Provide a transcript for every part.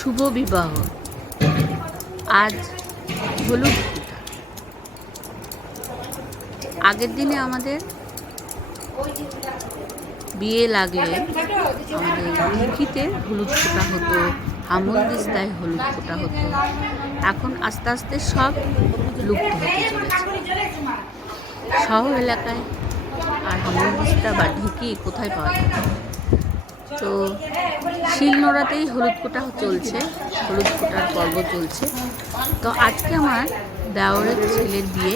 শুভ বিবাহ। আজ হলুদ ফোঁটা। আগের দিনে আমাদের বিয়ে লাগলে আমাদের ঢিকিতে হলুদ ফোঁটা হতো, আমুল দিস্তায় হলুদ ফোঁটা হতো। এখন আস্তে আস্তে সব লুপ্ত হতে চলেছে। শহর এলাকায় আর আমুল দিস্তা বা ঢিকি কোথায় পাওয়া যায়? তো শিলনোড়াতেই হলুদ ফোঁটা চলছে, হলুদ ফোঁটার পর্ব চলছে। তো আজকে আমার দেওরের ছেলের বিয়ে,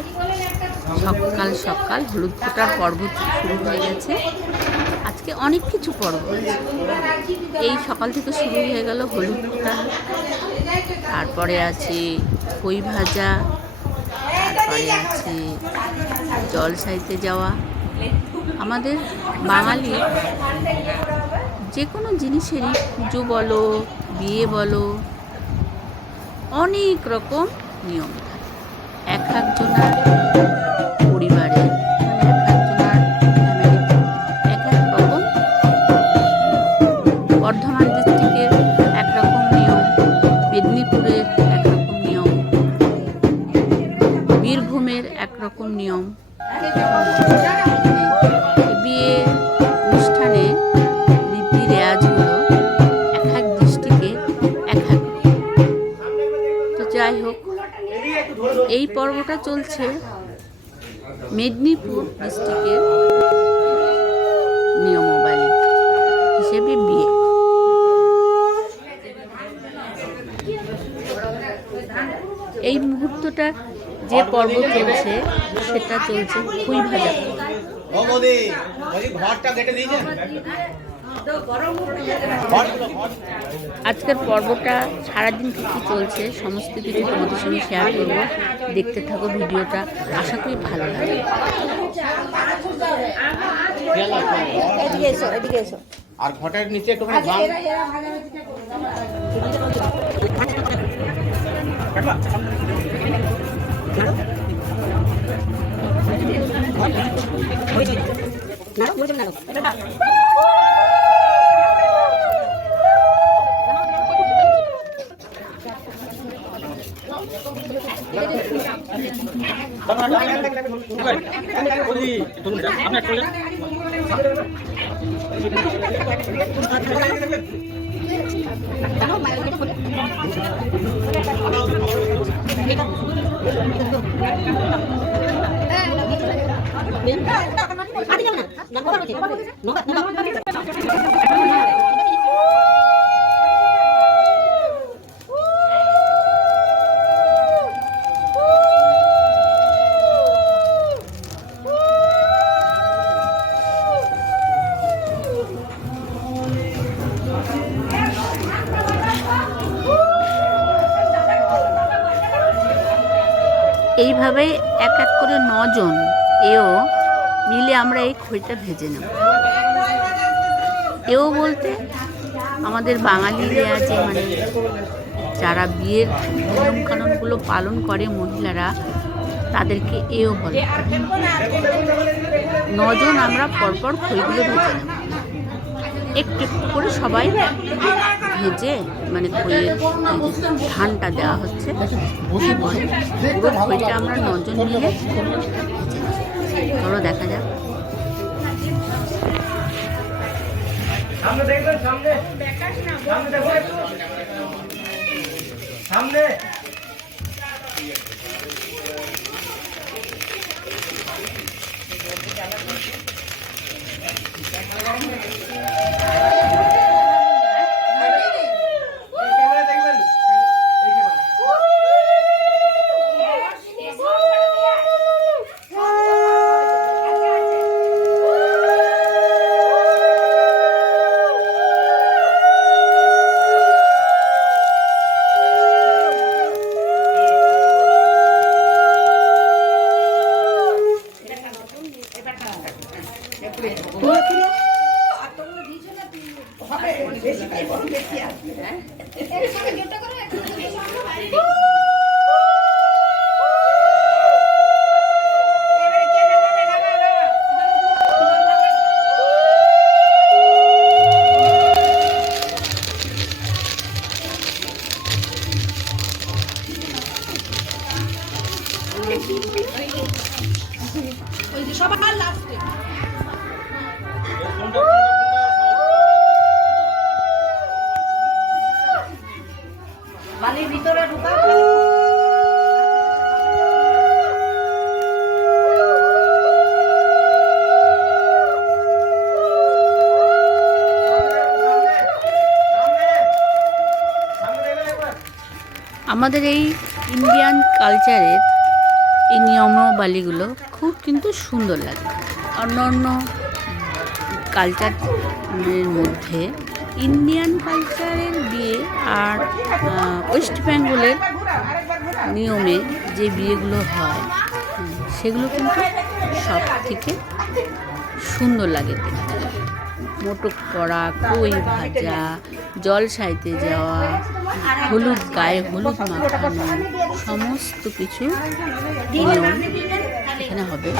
সকাল সকাল হলুদ ফোঁটার পর্ব শুরু হয়ে গেছে। আজকে অনেক কিছু পর্ব আছে। এই সকাল থেকে শুরু হয়ে গেল হলুদ ফোঁটা, তারপরে আছে খই ভাজা, তারপরে আছে জলসাইতে যাওয়া। আমাদের বাঙালির যে কোনো জিনিসেরই পুজো বলো, বিয়ে বলো, অনেক রকম নিয়ম থাকে। এক একজনের পরিবারে, এক একজনের ফ্যামিলিতে এক এক রকম। বর্ধমান ডিস্ট্রিক্টের একরকম নিয়ম, মেদিনীপুরের একরকম নিয়ম, বীরভূমের একরকম নিয়ম। বিয়ে অনুষ্ঠানে রীতি রেওয়াজগুলো এক এক ডিস্ট্রিক্টে এক এক। তো যাই হোক, এই পর্বটা চলছে মেদিনীপুর ডিস্ট্রিক্টের নিয়মাবলী হিসেবে বিয়ে। এই মুহূর্তটা যে পর্ব চলছে সেটা চলছে খই ভাজা। আজকের পর্বটা সারাদিন কিছু চলছে, সমস্ত কিছু তোমাদের সঙ্গে শেয়ার করবো। দেখতে থাকো ভিডিওটা, আশা করি ভালো লাগে। আর ঘটের নিচে একটু এইভাবেই এক এক করে 9 জন এও মিলে আমরা এই খইটা ভেজে নেব। এও বলতে আমাদের বাঙালিরা যে মানে যারা বিয়ের নিয়মকানুনগুলো পালন করে মহিলারা, তাদেরকে এও বলে। 9 জন আমরা পরপর খইগুলো ভেজে নেব। একটু একটু করে সবাই ভেজে, মানে খইয়ের ধানটা দেওয়া হচ্ছে। পুরো খইটা আমরা 9 জন মিলে চলো দেখা যাক। সামনে দেখবেন, সামনে সামনে দেখুন, সামনে আমাদের এই ইন্ডিয়ান কালচারের এই নিয়মাবলীগুলো খুব কিন্তু সুন্দর লাগে। অন্য অন্য কালচারের মধ্যে ইন্ডিয়ান কালচারের বিয়ে আর ওয়েস্ট বেঙ্গলের নিয়মে যে বিয়েগুলো হয় সেগুলো কিন্তু সব থেকে সুন্দর লাগে দেখতে। মোটক করা, কই ভাজা, জল সাইতে যাওয়া, হলুদ গায়ে হলুদ মাখানো, সমস্ত কিছু নিয়ম এখানে হবে।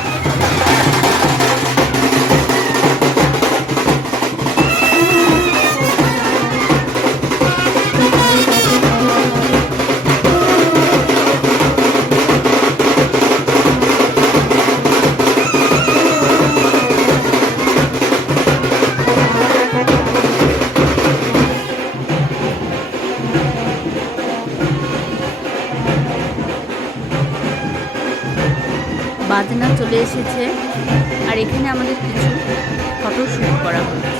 বাজনা চলে এসেছে আর এখানে আমাদের কিছু ফটোশ্যুট করা হচ্ছে।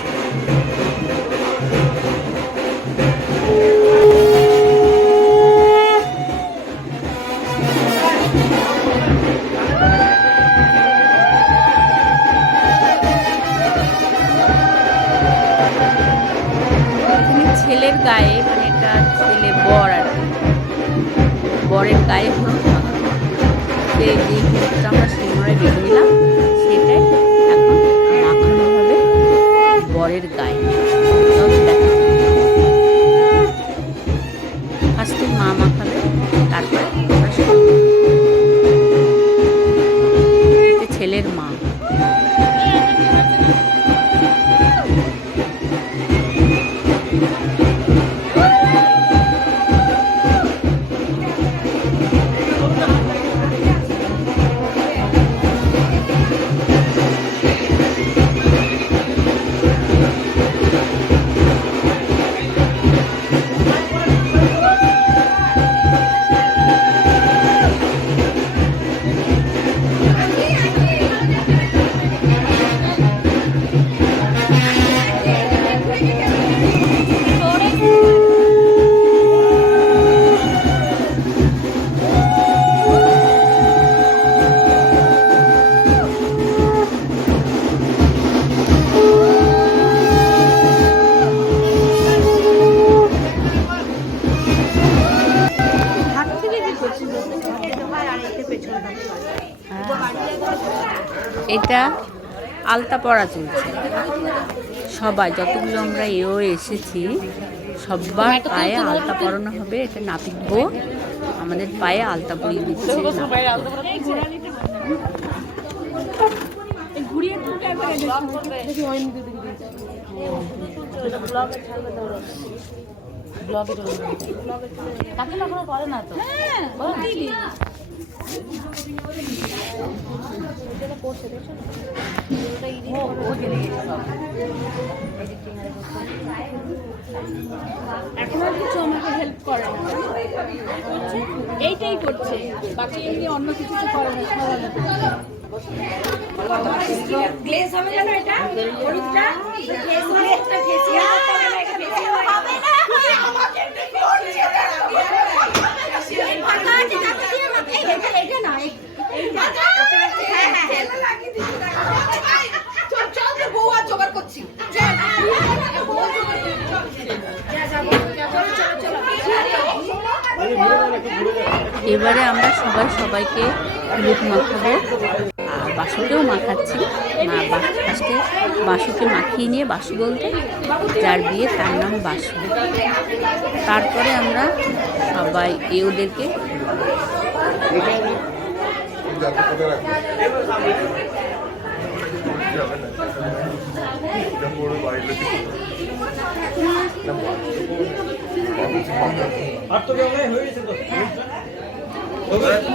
এখানে ছেলের গায়ে, মানে এটা ছেলে বর আর কি, বরের গায়ে হলুদ যে হলুদটা আমরা শিলনোড়ায় বেঁধে নিলাম সেটাই এখন মাখানো হবে বরের গায়ে। ফার্স্টে মা মাখাবে, তারপরে ছেলের মা। এটা আলতা পরা চলছে। সবাই যতগুলো আমরা এসেছি সবার পায়ে আলতা পরানো হবে। এটা নাপিত বউ আমাদের পায়ে আলতা পরিয়ে দিচ্ছে। করে না তো এখন আর কিছু আমাকে হেল্প করে না, এইটাই করছে, বাকি এমনি অন্য কিছু তো করে না। গ্লেজ হবে না এটা, হলুদটা গ্লেজ হবে, একটা ফেসিয়াল করতে হবে না, এটা ফেসিয়াল হবে না। আমাকে একটা ফেসিয়াল ফাঁকা আছে, তাতে দিয়ে না, এটা না, এইটা হ্যাঁ হ্যাঁ লাগিয়ে দিচ্ছি। চল চল, তোর বউ আর জোগাড় করছি, চল বউ জোগাড় করছি, এবারে আমরা সবাইকে হলুদ মাখাবো আর বাসুকেও মাখাচ্ছি। ফার্স্টে বাসুকে মাখিয়ে নিয়ে, বাসু বলতে যার বিয়ে তার নাম বাসু। তারপরে আমরা সবাই ওদেরকে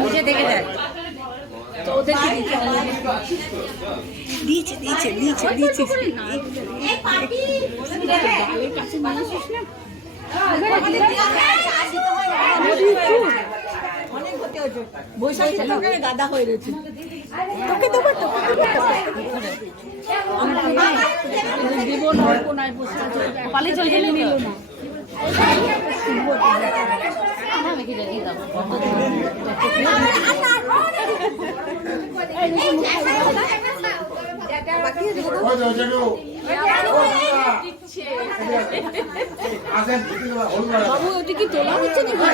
বুঝে দেখে দেখ তো ওদেরকে দিয়েছে দিয়েছে দিয়েছে দিয়েছে কাছে নিয়ে আসিস না, অনেক হতে হচ্ছে, বৈশাখী গাদা হয়ে রয়েছে। তোকে দেবো দেব নয় বসে আছে, পালে চলে নিল না। বাবু ওটা কি তোলা হচ্ছে নাকি?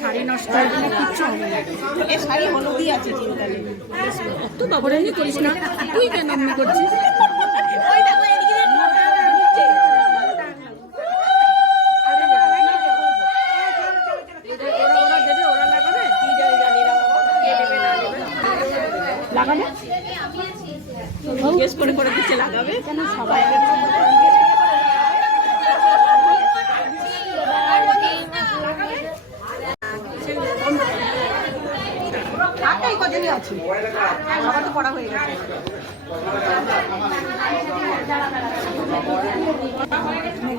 শাড়ি নষ্ট হয়ে গেলে কিচ্ছু হবে না। এ শাড়ি হলুদই আছে, চিন্তা নেই। তো বাবুরানি করিস না, তুই কেন এমনি করছিস? ওই দেখো এদিকে ওরা দেবে, ওরা লাগাবে, কি জানি জানি না বাবা, কে দেবে না দেবে। লাগাবে জিজ্ঞেস করে করে দিচ্ছে লাগাবে কেন সবাই। আটটাই কজনই আছে, আমার তো পড়া হয়ে গেছে।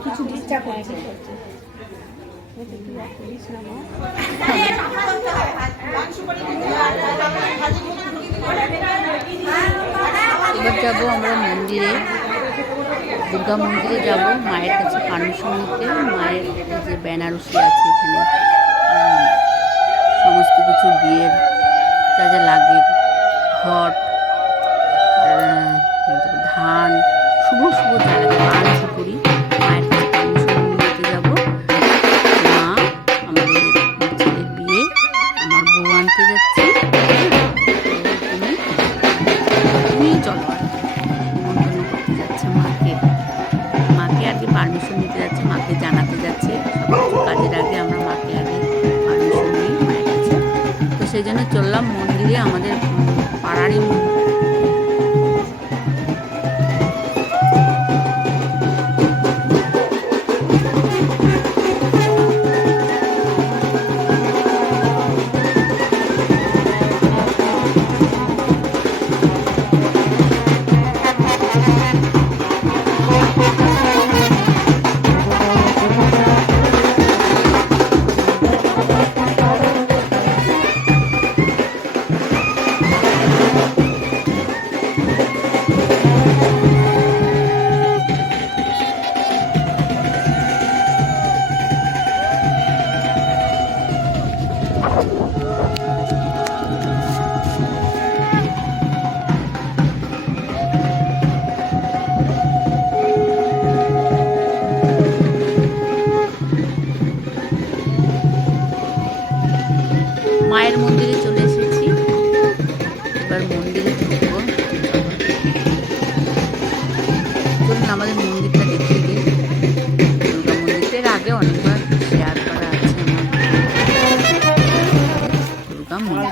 কিছু ডিস্টার্ব হয়েছে। এবার যাবো আমরা মন্দিরে, দুর্গা মন্দিরে যাব মায়ের কাছে পারমিশন নিতে। মায়ের যে বেনারসি আছে এখানে সমস্ত কিছু বিয়ের যা যা লাগে, ঘট, ধান, শুভ শুভ যা লাগে পান সুপুরি, মায়ের কাছে পারমিশন নিতে যাব। মা আমাদের ছেলের বিয়ে, আমার বউ আনতে যাচ্ছি, তুমি চলো আর নিমন্ত্রণ করতে যাচ্ছে মাকে। মাকে আগে পারমিশন নিতে যাচ্ছে, মাকে জানাতে যাচ্ছে। সব কিছু কাজের আগে আমরা মাকে আগে পারমিশন নিই মায়ের কাছে। তো সেই জন্য চললাম মন্দিরে, আমাদের পাড়ারই মন্দির। মায়ের মন্দিরে চলে এসেছি, এবার মন্দিরে ঢুকবো। চলুন আমাদের মন্দিরটা দেখিয়ে দিই। দুর্গা মন্দিরের আগে অনেকবার শেয়ার করা আছে আমার দুর্গা মন্দির।